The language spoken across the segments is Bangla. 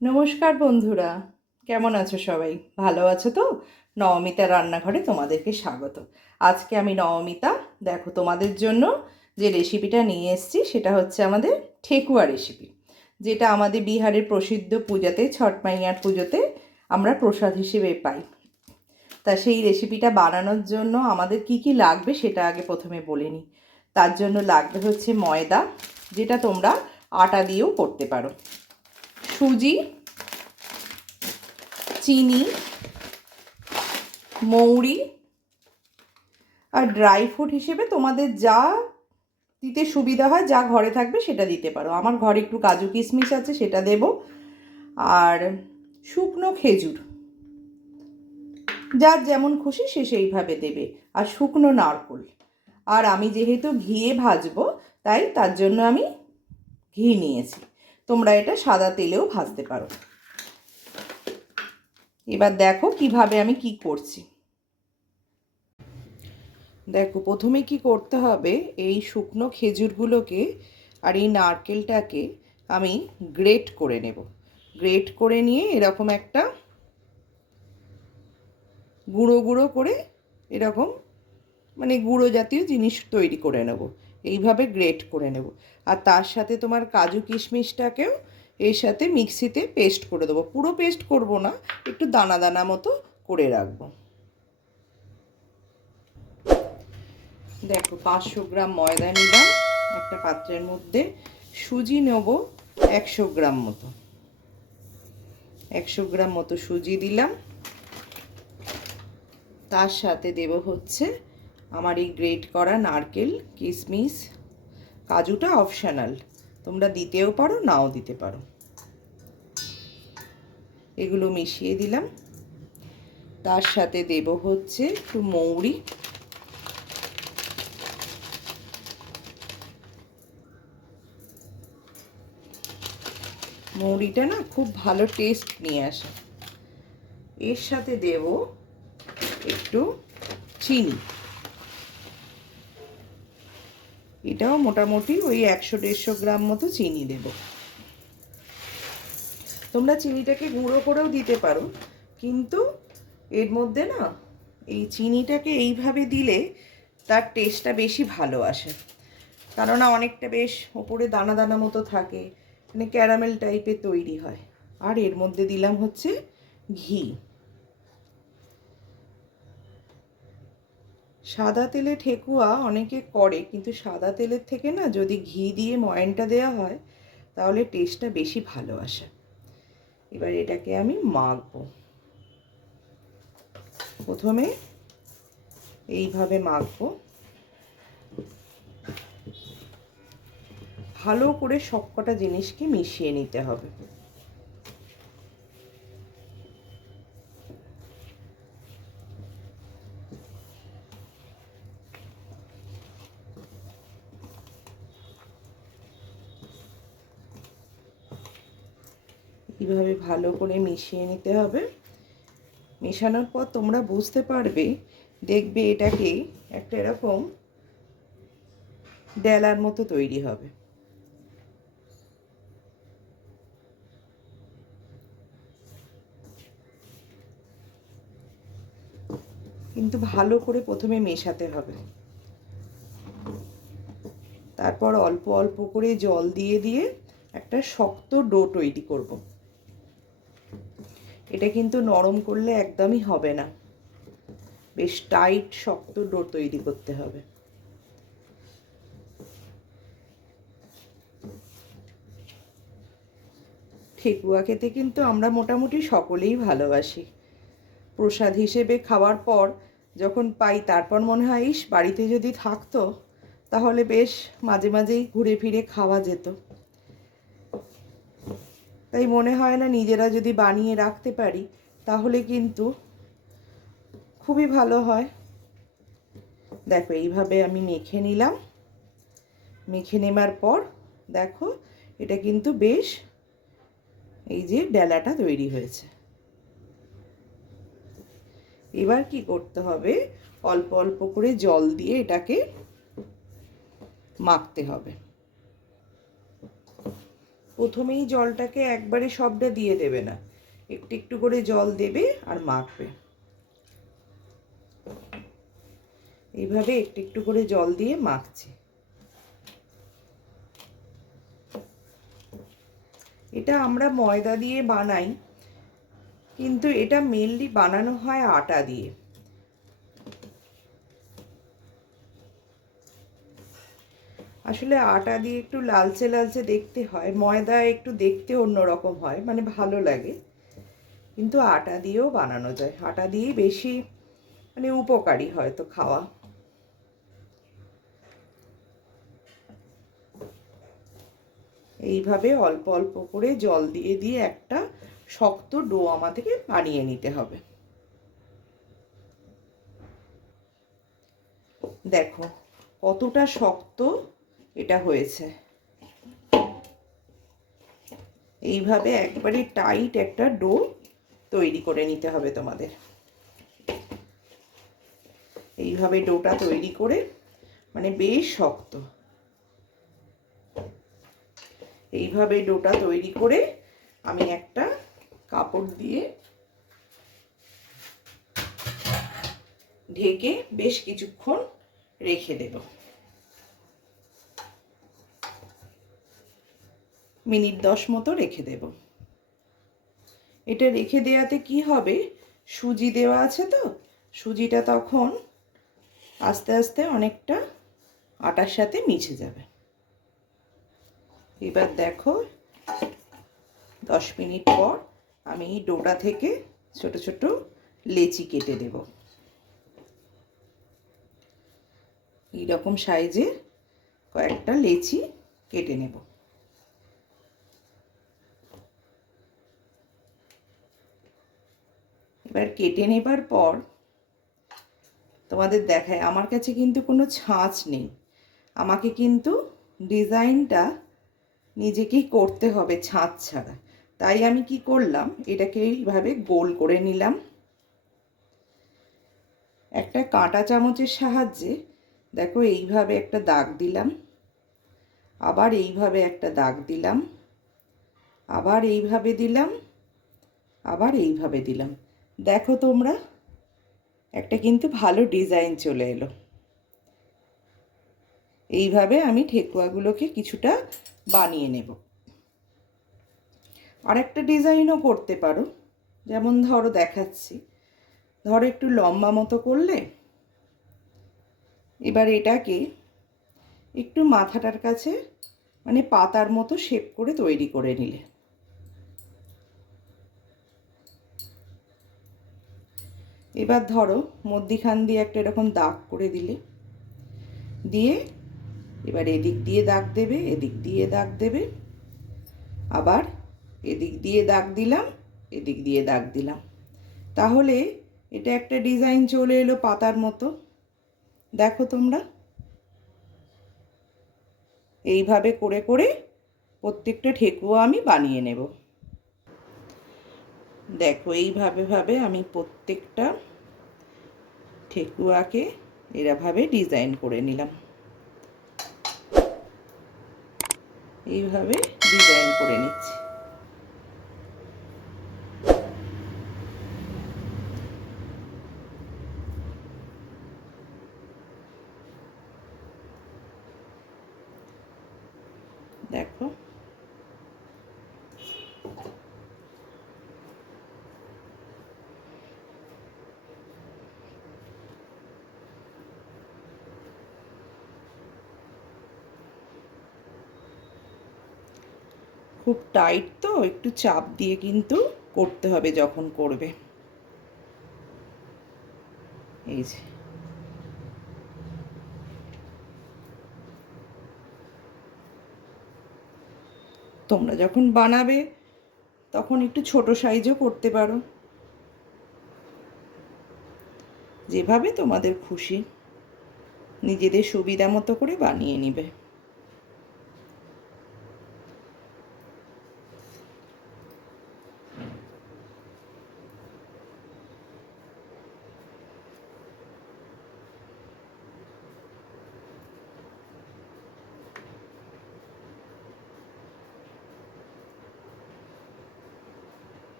নমস্কার বন্ধুরা, কেমন আছো সবাই? ভালো আছো তো? নবমিতা রান্নাঘরে তোমাদেরকে স্বাগত। আজকে আমি নবমিতা, দেখো তোমাদের জন্য যে রেসিপিটা নিয়ে এসেছি সেটা হচ্ছে আমাদের ঠেকুয়া রেসিপি, যেটা আমাদের বিহারের প্রসিদ্ধ পূজাতে, ছট মাইয়ার পুজোতে আমরা প্রসাদ হিসেবে পাই। তা সেই রেসিপিটা বানানোর জন্য আমাদের কি কি লাগবে সেটা আগে প্রথমে বলে নিই। তার জন্য লাগবে হচ্ছে ময়দা, যেটা তোমরা আটা দিয়েও করতে পারো, সুজি, চিনি, মৌরি, আর ড্রাই ফ্রুট হিসেবে তোমাদের যা দিতে সুবিধা হয়, যা ঘরে থাকবে সেটা দিতে পারো। আমার ঘরে একটু কাজু কিশমিশ আছে, সেটা দেব। আর শুকনো খেজুর, যার যেমন খুশি সে সেইভাবে দেবে। আর শুকনো নারকেল। আর আমি যেহেতু ঘিয়ে ভাজবো, তাই তার জন্য আমি ঘি নিয়েছি। তোমরা এটা সাদা তেলেও ভাজতে পারো। এবার দেখো কিভাবে আমি কি করছি। দেখো, প্রথমে কি করতে হবে, এই শুকনো খেজুরগুলোকে আর এই নারকেলটাকে আমি গ্রেট করে নেব। গ্রেট করে নিয়ে এরকম একটা গুঁড়ো গুঁড়ো করে, এরকম মানে গুঁড়ো জাতীয় জিনিস তৈরি করে নেব। এইভাবে গ্রেট করে নেব। আর তার সাথে তোমার কাজু কিশমিশটাকেও এর সাথে মিক্সিতে পেস্ট করে দেবো। পুরো পেস্ট করব না, একটু দানা দানা মতো করে রাখবো। দেখো, 500 গ্রাম ময়দা নিলাম একটা পাত্রের মধ্যে। সুজি নেব 100 গ্রাম মতো। 100 গ্রাম মতো সুজি দিলাম। তার সাথে দেব হচ্ছে আমার এই গ্রেট করা নারকেল, কিশমিশ, কাজুটা অপশনাল, তোমরা দিতেও পারো নাও দিতে পারো। এগুলো মিশিয়ে দিলাম। তার সাথে দেব হচ্ছে একটু মৌরি, মৌরিটা না খুব ভালো টেস্ট নিয়ে আসে। এর সাথে দেব একটু চিনি, এটাও মোটামুটি ওই 100-150 গ্রাম মতো চিনি দেব। তোমরা চিনিটাকে গুঁড়ো করেও দিতে পারো, কিন্তু এর মধ্যে না এই চিনিটাকে এইভাবে দিলে তার টেস্টটা বেশি ভালো আসে। কেননা অনেকটা বেশ ওপরে দানা দানা মতো থাকে, মানে ক্যারামেল টাইপের তৈরি হয়। আর এর মধ্যে দিলাম হচ্ছে ঘি। সাদা তেলে ঠেকুয়া অনেকে করে, কিন্তু সাদা তেলের থেকে না যদি ঘি দিয়ে ময়ানটা দেওয়া হয় তাহলে টেস্টটা বেশি ভালো আসে। এবার এটাকে আমি মাখবো। প্রথমে এইভাবে মাখবো, ভালো করে সবকটা জিনিসকে মিশিয়ে নিতে হবে। এইভাবে ভালো করে মিশিয়ে নিতে হবে। মেশানোর পর তোমরা বুঝতে পারবে, দেখবে এটাকে একটা এরকম ডেলার মতো তৈরি হবে। কিন্তু ভালো করে প্রথমে মেশাতে হবে, তারপর অল্প অল্প করে জল দিয়ে দিয়ে একটা শক্ত ডো তৈরি করব। এটা কিন্তু নরম করলে একদমই হবে না, বেশ টাইট শক্ত ডো তৈরি করতে হবে। ঠেকুয়া খেতে কিন্তু আমরা মোটামুটি সকলেই ভালোবাসি। প্রসাদ হিসেবে খাওয়ার পর যখন পাই, তারপর মনে হয় ইস, বাড়িতে যদি থাকতো তাহলে বেশ মাঝে মাঝেই ঘুরে ফিরে খাওয়া যেত। তাই মনে হয় না নিজেরা যদি বানিয়ে রাখতে পারি তাহলে কিন্তু খুবই ভালো হয়। দেখো, এইভাবে আমি মেখে নিলাম। মেখে নেবার পর দেখো এটা কিন্তু বেশ, এই যে ডেলাটা তৈরি হয়েছে। এবার কি করতে হবে, অল্প অল্প করে জল দিয়ে এটাকে মাখতে হবে। প্রথমেই জলটাকে একবারে সবটা দিয়ে দেবে না, একটু একটু করে জল দেবে আর মাখবে। এইভাবে একটু একটু করে জল দিয়ে মাখছি। এটা আমরা ময়দা দিয়ে বানাই, কিন্তু এটা মেনলি বানানো হয় আটা দিয়ে। আসলে আটা দিয়ে একটু লালচে লালচে দেখতে হয়, ময়দা একটু দেখতে অন্যরকম হয়, মানে ভালো লাগে, কিন্তু আটা দিয়েও বানানো যায়। আটা দিয়েই বেশি মানে উপকারী হয়তো খাওয়া। এইভাবে অল্প অল্প করে জল দিয়ে দিয়ে একটা শক্ত ডো আমাদেরকে বানিয়ে নিতে হবে। দেখো কতটা শক্ত এটা হয়েছে। এইভাবে একবারে টাইট একটা ডো তৈরি করে নিতে হবে তোমাদের। এইভাবে ডোটা তৈরি করে, মানে বেশ শক্ত, এইভাবে ডোটা তৈরি করে আমি একটা কাপড় দিয়ে ঢেকে বেশ কিছুক্ষণ রেখে দেব। মিনিট 10 মতো রেখে দেব। এটা রেখে দেওয়াতে কি হবে, সুজি দেওয়া আছে তো, সুজিটা তখন আস্তে আস্তে অনেকটা আটার সাথে মিশে যাবে। এবার দেখো 10 মিনিট পর আমি এই ডোটা থেকে ছোট ছোট লেচি কেটে দেব। এইরকম সাইজে কয়েকটা লেচি কেটে নেব। এবার কেটে নেবার পর তোমাদের দেখায়, আমার কাছে কিন্তু কোনো ছাঁচ নেই, আমাকে কিন্তু ডিজাইনটা নিজেকেই করতে হবে ছাঁচ ছাড়া। তাই আমি কি করলাম, এটাকে এইভাবে গোল করে নিলাম। একটা কাঁটা চামচের সাহায্যে দেখো এইভাবে একটা দাগ দিলাম, আবার এইভাবে একটা দাগ দিলাম, আবার এইভাবে দিলাম, আবার এইভাবে দিলাম। দেখো তোমরা একটা কিন্তু ভালো ডিজাইন চলে এলো। এইভাবে আমি ঠেকুয়াগুলোকে কিছুটা বানিয়ে নেব। আরেকটা ডিজাইনও করতে পারো, যেমন ধরো দেখাচ্ছি, ধরো একটু লম্বা মতো করলে, এবার এটাকে একটু মাথাটার কাছে মানে পাতার মতো শেপ করে তৈরি করে নিলে, এবার ধরো মধ্যিখান দিয়ে একটা এরকম দাগ করে দিলে, দিয়ে এবার এদিক দিয়ে দাগ দেবে, এদিক দিয়ে দাগ দেবে, আবার এদিক দিয়ে দাগ দিলাম, এদিক দিয়ে দাগ দিলাম, তাহলে এটা একটা ডিজাইন চলে এলো পাতার মতো। দেখো তোমরা এইভাবে করে করে প্রত্যেকটা ঠেকুয়া আমি বানিয়ে নেব। দেখো এইভাবে ভাবে আমি প্রত্যেকটা ঠেকুয়াকে এরভাবে ডিজাইন করে নিলাম। এইভাবে ডিজাইন করে নিচ্ছি। দেখো খুব টাইট তো, একটু চাপ দিয়ে কিন্তু করতে হবে যখন করবে। এই যে তোমরা যখন বানাবে তখন একটু ছোট সাইজও করতে পারো, যেভাবে তোমাদের খুশি নিজেদের সুবিধা মতো করে বানিয়ে নিবে।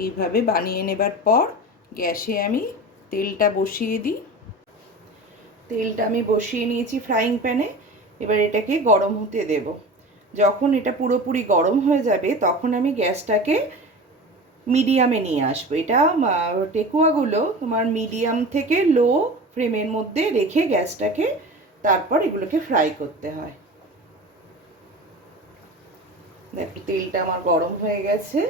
এইভাবে বানিয়ে নেবার পর গ্যাসে আমি তেলটা বসিয়ে দিই। তেলটা আমি বসিয়ে নিয়েছি ফ্রাইং প্যানে। এবার এটাকে গরম হতে দেব। যখন এটা পুরোপুরি গরম হয়ে যাবে তখন আমি গ্যাসটাকে মিডিয়ামে নিয়ে আসবো। এটা টেকুয়াগুলো তোমার মিডিয়াম থেকে লো ফ্লেমের মধ্যে রেখে গ্যাসটাকে তারপর এগুলোকে ফ্রাই করতে হয়। দেখো তেলটা আমার গরম হয়ে গেছে।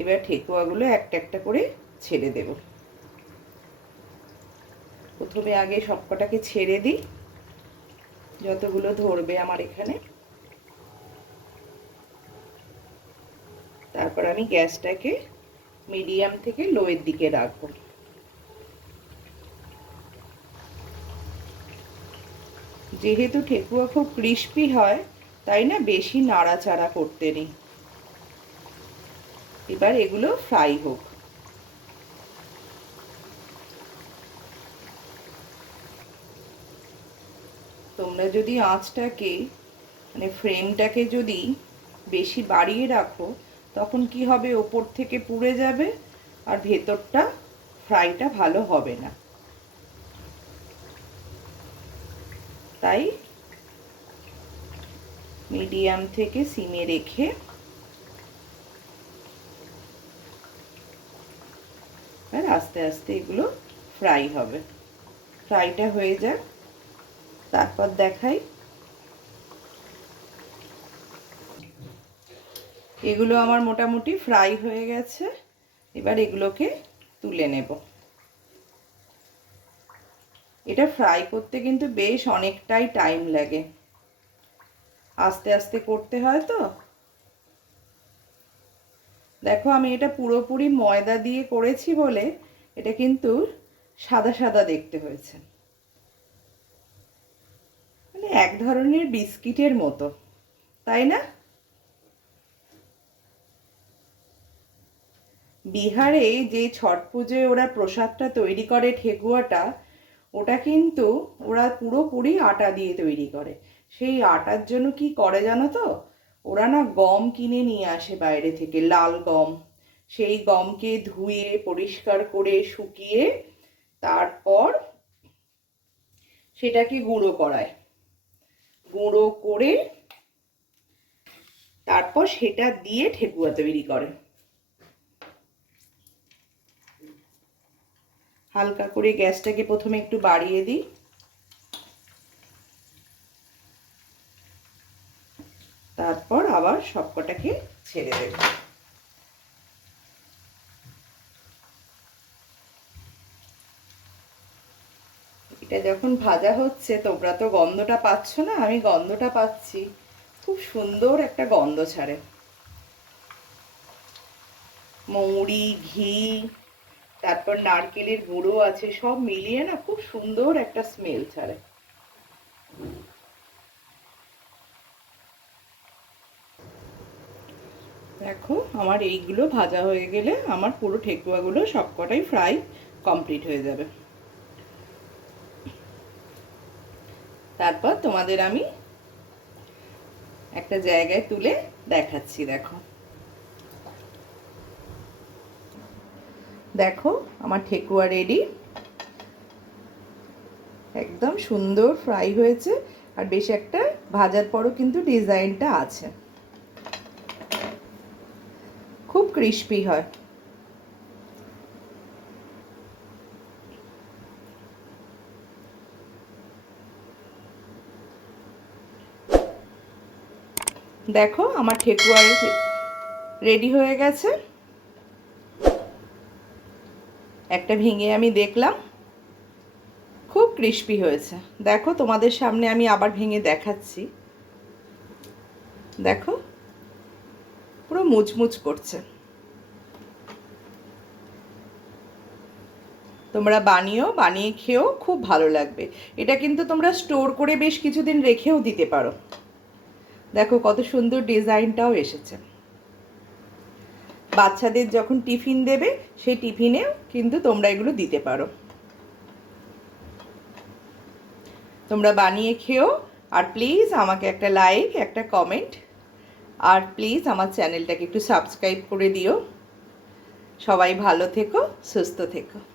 এবার ঠেকুয়াগুলো একটা একটা করে ছেড়ে দেব। প্রথমে আগে সবকটাকে ছেড়ে দিই, যতগুলো ধরবে আমার এখানে। তারপর আমি গ্যাসটাকে মিডিয়াম থেকে লোয়ের দিকে রাখবো। যেহেতু ঠেকুয়া খুব ক্রিস্পি হয় তাই না বেশি নাড়াচাড়া করতে নেই। এবার এগুলো ফ্রাই হোক। তোমরা যদি আঁচটাকে মানে ফ্লেমটাকে যদি বেশি বাড়িয়ে রাখো তখন কি হবে, ওপর থেকে পুড়ে যাবে আর ভেতরটা ফ্রাইটা ভালো হবে না। তাই মিডিয়াম থেকে সিমে রেখে আর আস্তে আস্তে এগুলো ফ্রাই হবে। ফ্রাইটা হয়ে যাক, তারপর দেখাই। এগুলো আমার মোটামুটি ফ্রাই হয়ে গেছে। এবার এগুলোকে তুলে নেব। এটা ফ্রাই করতে কিন্তু বেশ অনেকটাই টাইম লাগে, আস্তে আস্তে করতে হয় তো। দেখো আমি এটা পুরোপুরি ময়দা দিয়ে করেছি বলে এটা কিন্তু সাদা সাদা দেখতে হয়েছে, মানে এক ধরনের বিস্কিটের মতো, তাই না? বিহারে যে ছট পুজোয় ওরা প্রসাদটা তৈরি করে ঠেকুয়াটা, ওটা কিন্তু ওরা পুরোপুরি আটা দিয়ে তৈরি করে। সেই আটার জন্য কি করে জানো তো, ওরা না গম কিনে নিয়ে আসে বাইরে থেকে, লাল গম। সেই গমকে ধুয়ে পরিষ্কার করে শুকিয়ে তারপর সেটাকে গুঁড়ো করায়। গুঁড়ো করে তারপর সেটা দিয়ে ঠেকুয়া তৈরি করে। হালকা করে গ্যাসটাকে প্রথমে একটু বাড়িয়ে দিই, তারপর আবার সবকটাকে ছেড়ে দেব। এটা যখন ভাজা হচ্ছে তোমরা তো গন্ধটা পাচ্ছ না, আমি গন্ধটা পাচ্ছি। খুব সুন্দর একটা গন্ধ ছাড়ে। মৌরি, ঘি, তারপর নারকেলের গুঁড়ো আছে, সব মিলিয়ে না খুব সুন্দর একটা স্মেল ছাড়ে। দেখো আমার এইগুলো ভাজা হয়ে গেলে আমার পুরো ঠেকুয়াগুলো সবকটাই ফ্রাই কমপ্লিট হয়ে যাবে। তারপর তোমাদের আমি একটা জায়গায় তুলে দেখাচ্ছি। দেখো দেখো আমার ঠেকুয়া রেডি, একদম সুন্দর ফ্রাই হয়েছে আর বেশ একটা ভাজার পরও কিন্তু ডিজাইনটা আছে, খুব ক্রিস্পি হয়। দেখো আমার ঠেকুয়া রেডি হয়ে গেছে। একটা ভেঙে আমি দেখলাম, খুব ক্রিস্পি হয়েছে। দেখো তোমাদের সামনে আমি আবার ভেঙে দেখাচ্ছি। দেখো পুরো মুচমুচ করছে। তোমরা বানিয়ে খেয়েও খুব ভালো লাগবে। এটা কিন্তু তোমরা স্টোর করে বেশ কিছুদিন রেখেও দিতে পারো। দেখো কত সুন্দর ডিজাইনটাও এসেছে। বাচ্চাদের যখন টিফিন দেবে সেই টিফিনেও কিন্তু তোমরা এগুলো দিতে পারো। তোমরা বানিয়ে খেও। আর প্লিজ আমাকে একটা লাইক, একটা কমেন্ট, আর প্লিজ আমার চ্যানেলটাকে একটু সাবস্ক্রাইব করে দিও। সবাই ভালো থেকো, সুস্থ থেকো।